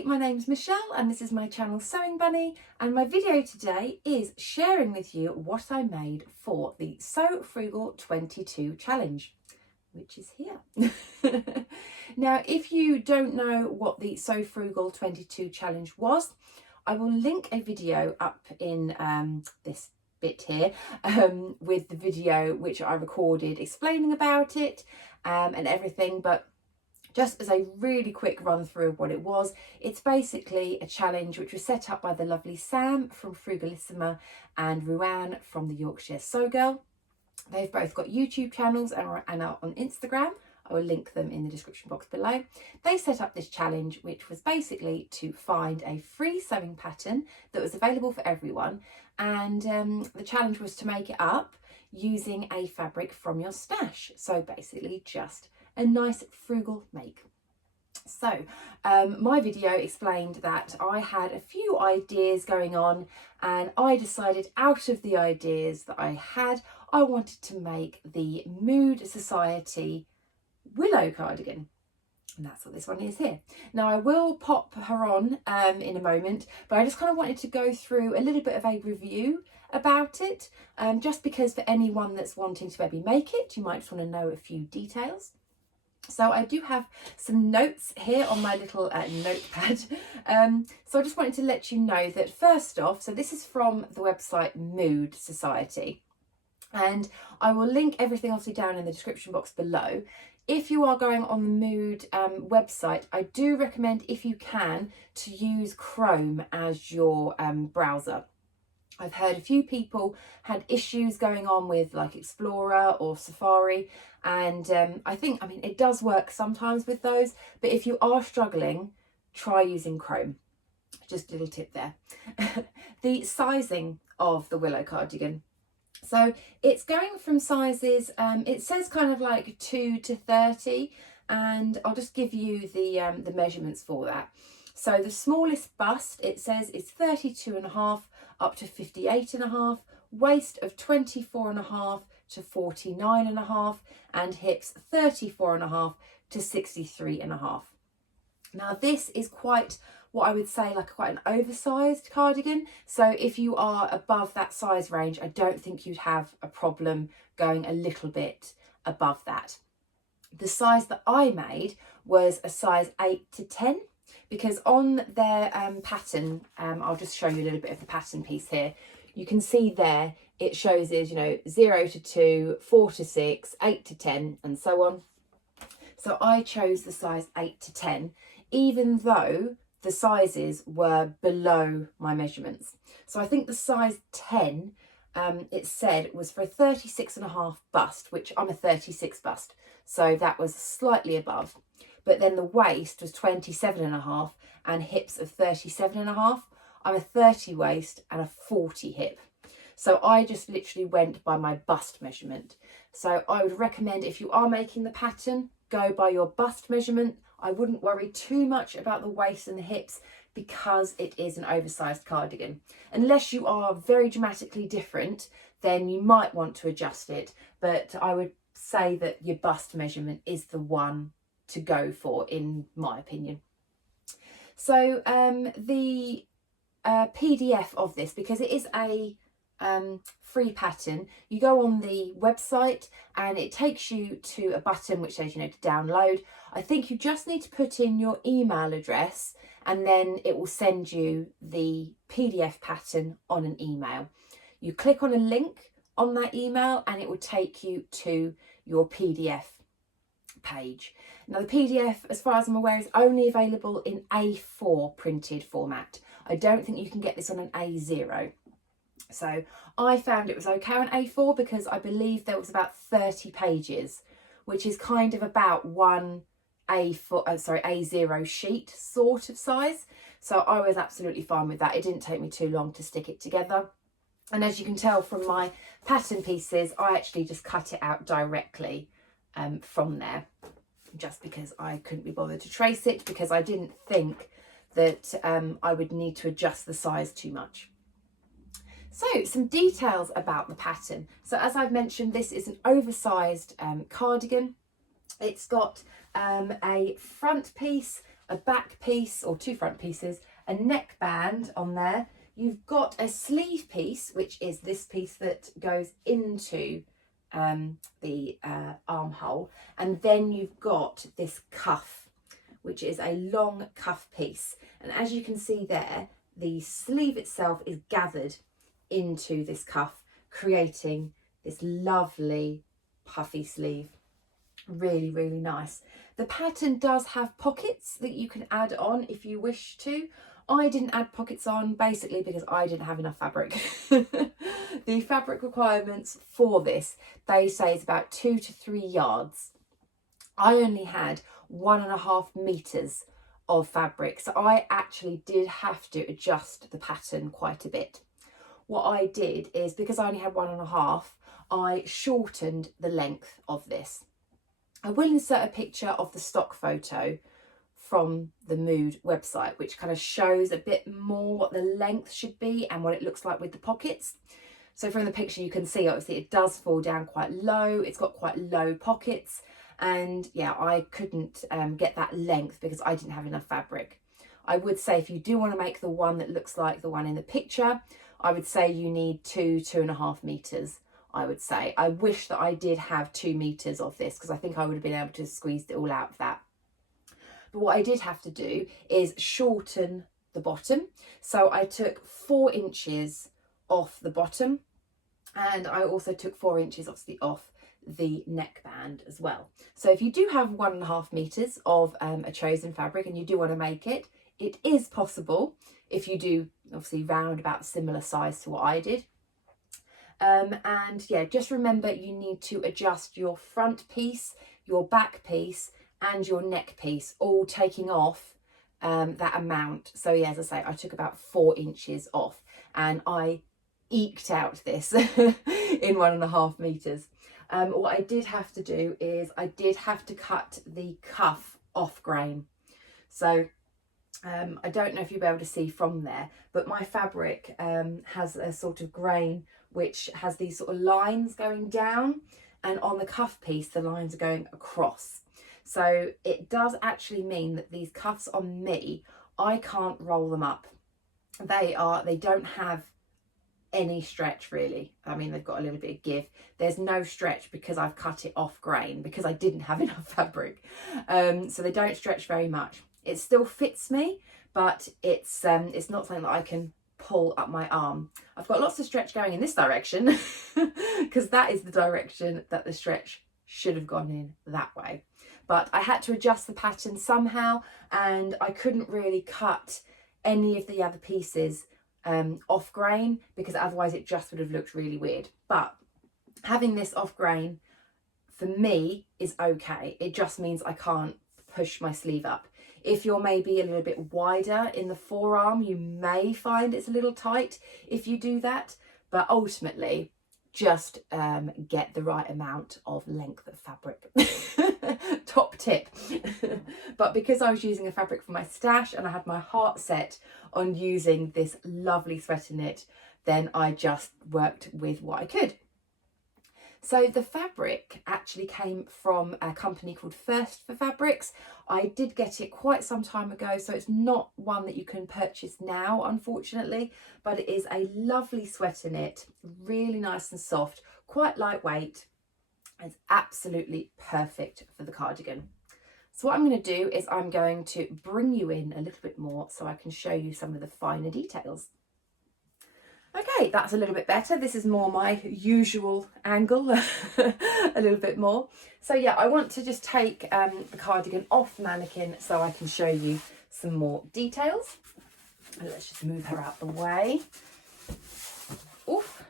Hi, my name's Michelle and this is my channel Sewing Bunny, and my video today is sharing with you what I made for the Sew Frugal 22 challenge, which is here. Now, if you don't know what the Sew Frugal 22 challenge was, I will link a video up in this bit here with the video which I recorded explaining about it and everything, but just as a really quick run through of what it was, it's basically a challenge which was set up by the lovely Sam from Frugalissima and Ruan from the Yorkshire Sew Girl. They've both got YouTube channels and are on Instagram. I will link them in the description box below. They set up this challenge, which was basically to find a free sewing pattern that was available for everyone. And the challenge was to make it up using a fabric from your stash. So basically just a nice frugal make. So my video explained that I had a few ideas going on, and I decided out of the ideas that I had, I wanted to make the Mood Society Willow cardigan. And that's what this one is here. Now I will pop her on in a moment, but I just kind of wanted to go through a little bit of a review about it, just because for anyone that's wanting to maybe make it, you might just want to know a few details. So I do have some notes here on my little notepad. So I just wanted to let you know that first off, so this is from the website Mood Society, and I will link everything obviously down in the description box below. If you are going on the Mood website, I do recommend, if you can, to use Chrome as your browser. I've heard a few people had issues going on with like Explorer or Safari, and I mean, it does work sometimes with those, but if you are struggling, try using Chrome. Just a little tip there. The sizing of the Willow cardigan. So it's going from sizes, it says kind of like 2 to 30, and I'll just give you the measurements for that. So the smallest bust, it says, is 32.5 up to 58.5, waist of 24.5 to 49.5, and hips 34.5 to 63.5. Now this is quite what I would say like quite an oversized cardigan. So if you are above that size range, I don't think you'd have a problem going a little bit above that. The size that I made was a size 8 to 10. Because on their pattern, I'll just show you a little bit of the pattern piece here. You can see there, it shows is, 0 to 2, 4 to 6, 8 to 10, and so on. So I chose the size 8 to 10, even though the sizes were below my measurements. So I think the size 10, it said, was for a 36.5 bust, which I'm a 36 bust. So that was slightly above. But then the waist was 27.5 and hips of 37.5. I'm a 30 waist and a 40 hip. So I just literally went by my bust measurement. So I would recommend, if you are making the pattern, go by your bust measurement. I wouldn't worry too much about the waist and the hips because it is an oversized cardigan. Unless you are very dramatically different, then you might want to adjust it. But I would say that your bust measurement is the one to go for, in my opinion. So the PDF of this, because it is a free pattern, you go on the website and it takes you to a button which says, to download. I think you just need to put in your email address and then it will send you the PDF pattern on an email. You click on a link on that email and it will take you to your PDF page. Now the PDF, as far as I'm aware, is only available in A4 printed format. I don't think you can get this on an A0. So I found it was okay on A4 because I believe there was about 30 pages, which is kind of about one A0 sheet sort of size. So I was absolutely fine with that. It didn't take me too long to stick it together. And as you can tell from my pattern pieces, I actually just cut it out directly from there, just because I couldn't be bothered to trace it, because I didn't think that I would need to adjust the size too much. So some details about the pattern. So as I've mentioned, this is an oversized cardigan. It's got a front piece a back piece or two front pieces, a neckband on there. You've got a sleeve piece, which is this piece that goes into the armhole, and then you've got this cuff, which is a long cuff piece. And as you can see there, the sleeve itself is gathered into this cuff, creating this lovely puffy sleeve. Really, really nice. The pattern does have pockets that you can add on if you wish to. I didn't add pockets on basically because I didn't have enough fabric. The fabric requirements for this, they say it's about 2 to 3 yards. I only had 1.5 meters of fabric, so I actually did have to adjust the pattern quite a bit. What I did is, because I only had 1.5, I shortened the length of this. I will insert a picture of the stock photo from the Mood website, which kind of shows a bit more what the length should be and what it looks like with the pockets. So from the picture you can see, obviously it does fall down quite low. It's got quite low pockets, and yeah, I couldn't get that length because I didn't have enough fabric. I would say if you do want to make the one that looks like the one in the picture, I would say you need 2.5 meters. I would say. I wish that I did have 2 meters of this, because I think I would have been able to squeeze it all out of that. But what I did have to do is shorten the bottom. So I took 4 inches off the bottom, and I also took 4 inches obviously off the neckband as well. So if you do have 1.5 meters of a chosen fabric and you do want to make it, it is possible if you do obviously round about similar size to what I did. And yeah, just remember you need to adjust your front piece, your back piece and your neck piece, all taking off that amount. So yeah, as I say, I took about 4 inches off, and I eked out this in 1.5 meters. What I did have to do is I did have to cut the cuff off grain. So I don't know if you'll be able to see from there, but my fabric has a sort of grain which has these sort of lines going down, and on the cuff piece the lines are going across. So it does actually mean that these cuffs on me, I can't roll them up. They don't have any stretch really. I mean, they've got a little bit of give. There's no stretch because I've cut it off grain because I didn't have enough fabric. So they don't stretch very much. It still fits me, but it's not something that I can pull up my arm. I've got lots of stretch going in this direction because that is the direction that the stretch should have gone in, that way. But I had to adjust the pattern somehow, and I couldn't really cut any of the other pieces off grain because otherwise it just would have looked really weird. But having this off grain for me is okay. It just means I can't push my sleeve up. If you're maybe a little bit wider in the forearm, you may find it's a little tight if you do that, but ultimately just get the right amount of length of fabric. Top tip. But because I was using a fabric for my stash and I had my heart set on using this lovely sweater knit, then I just worked with what I could. So the fabric actually came from a company called First for Fabrics. I did get it quite some time ago, so it's not one that you can purchase now, unfortunately, but it is a lovely sweater knit, really nice and soft, quite lightweight. It's absolutely perfect for the cardigan. So what I'm going to do is I'm going to bring you in a little bit more so I can show you some of the finer details. Okay, that's a little bit better. This is more my usual angle, a little bit more. So yeah, I want to just take the cardigan off the mannequin so I can show you some more details. Let's just move her out the way. Oof.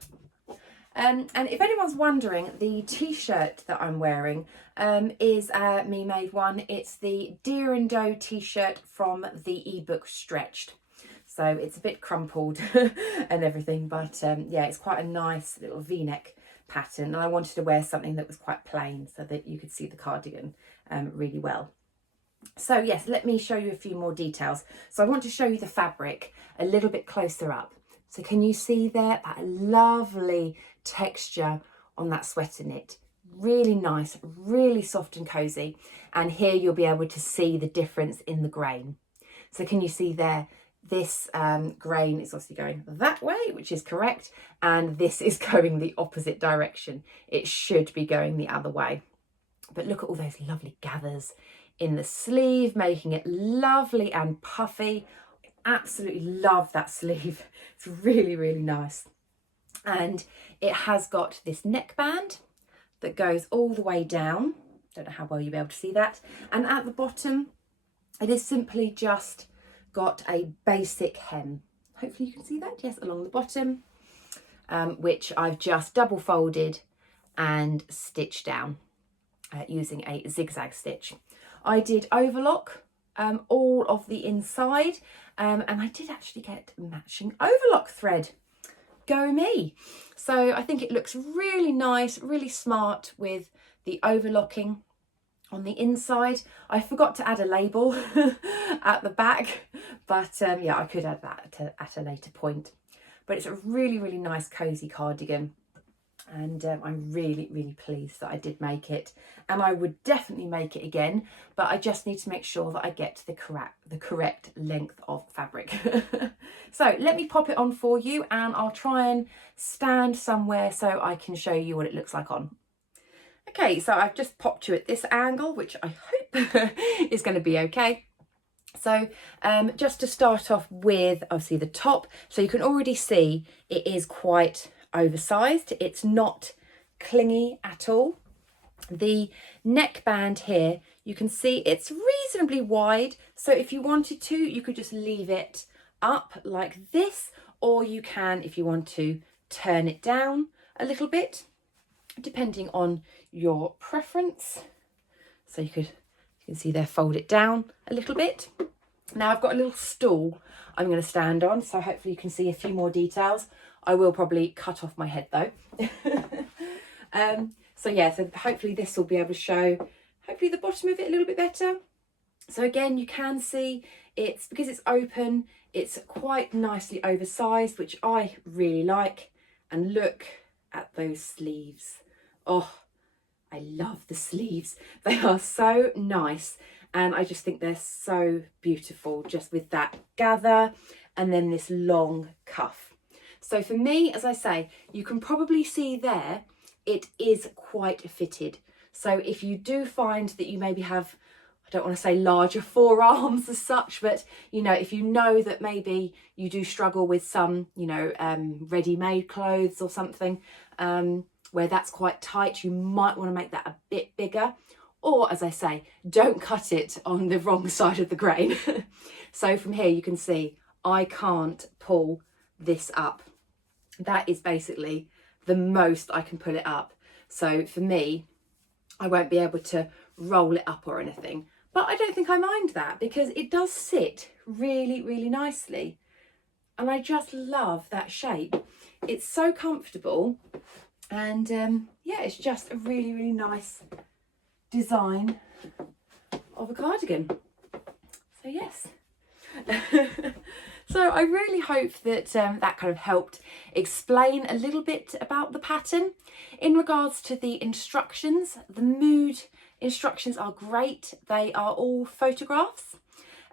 And if anyone's wondering, the t-shirt that I'm wearing is a me made one. It's the Deer and Doe t-shirt from the ebook Stretched. So it's a bit crumpled and everything, but yeah, it's quite a nice little v-neck pattern. And I wanted to wear something that was quite plain so that you could see the cardigan really well. So yes, let me show you a few more details. So I want to show you the fabric a little bit closer up. So can you see there that lovely texture on that sweater knit? Really nice, really soft and cozy. And here you'll be able to see the difference in the grain. So can you see there, this grain is obviously going that way, which is correct, and this is going the opposite direction. It should be going the other way. But look at all those lovely gathers in the sleeve, making it lovely and puffy. Absolutely love that sleeve. It's really, really nice. And it has got this neckband that goes all the way down. Don't know how well you'll be able to see that. And at the bottom, it is simply just got a basic hem. Hopefully you can see that, yes, along the bottom, which I've just double folded and stitched down using a zigzag stitch. I did overlock all of the inside, and I did actually get matching overlock thread. Go me. So I think it looks really nice, really smart with the overlocking on the inside. I forgot to add a label at the back, but yeah, I could add that at a later point. But it's a really, really nice cozy cardigan, and I'm really, really pleased that I did make it, and I would definitely make it again, but I just need to make sure that I get the correct length of fabric. So let me pop it on for you, and I'll try and stand somewhere so I can show you what it looks like on. Okay, so I've just popped you at this angle, which I hope is going to be okay. So just to start off with, obviously the top, so you can already see it is quite oversized. It's not clingy at all. The neckband here, you can see it's reasonably wide, so if you wanted to, you could just leave it up like this, or you can, if you want to, turn it down a little bit, depending on your preference. So you can see there, fold it down a little bit. Now I've got a little stool I'm going to stand on, so hopefully you can see a few more details. I will probably cut off my head though. So yeah, so hopefully this will be able to show hopefully the bottom of it a little bit better. So again, you can see it's, because it's open, it's quite nicely oversized, which I really like. And look at those sleeves. Oh, I love the sleeves. They are so nice. And I just think they're so beautiful, just with that gather and then this long cuff. So for me, as I say, you can probably see there, it is quite fitted. So if you do find that you maybe have, I don't want to say larger forearms as such, but you know, if you know that maybe you do struggle with some, you know, ready-made clothes or something, where that's quite tight, you might want to make that a bit bigger. Or, as I say, don't cut it on the wrong side of the grain. So from here you can see I can't pull this up. That is basically the most I can pull it up. So for me, I won't be able to roll it up or anything. But I don't think I mind that, because it does sit really, really nicely. And I just love that shape. It's so comfortable. And yeah, it's just a really, really nice design of a cardigan. So yes. So I really hope that that kind of helped explain a little bit about the pattern. In regards to the instructions, the mood instructions are great. They are all photographs.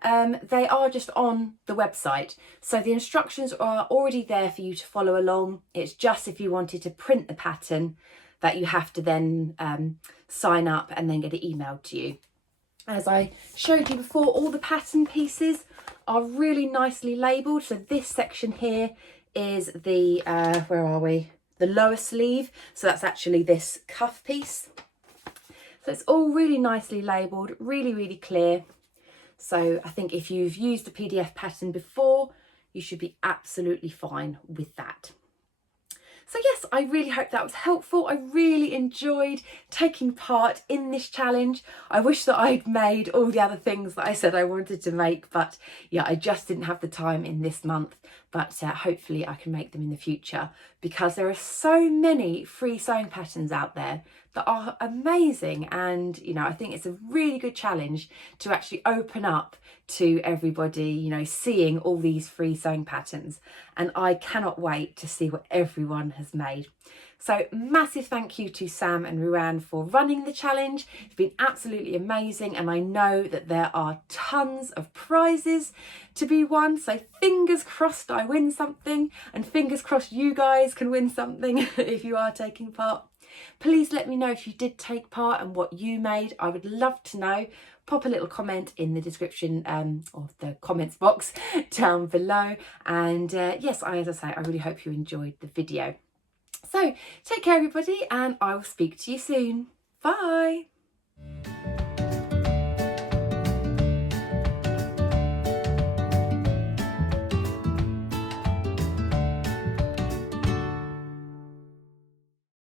They are just on the website. So the instructions are already there for you to follow along. It's just if you wanted to print the pattern that you have to then sign up and then get it emailed to you. As I showed you before, all the pattern pieces are really nicely labelled. So this section here is the, where are we? The lower sleeve. So that's actually this cuff piece. So it's all really nicely labelled, really, really clear. So I think if you've used a PDF pattern before, you should be absolutely fine with that. So yes, I really hope that was helpful. I really enjoyed taking part in this challenge. I wish that I'd made all the other things that I said I wanted to make, but yeah, I just didn't have the time in this month. But hopefully I can make them in the future, because there are so many free sewing patterns out there that are amazing. And, you know, I think it's a really good challenge to actually open up to everybody, you know, seeing all these free sewing patterns. And I cannot wait to see what everyone has made. So massive thank you to Sam and Ruan for running the challenge. It's been absolutely amazing, and I know that there are tons of prizes to be won, so fingers crossed I win something, and fingers crossed you guys can win something if you are taking part. Please let me know if you did take part and what you made. I would love to know. Pop a little comment in the description or the comments box down below. And yes, as I say, I really hope you enjoyed the video. So take care everybody, and I will speak to you soon. Bye.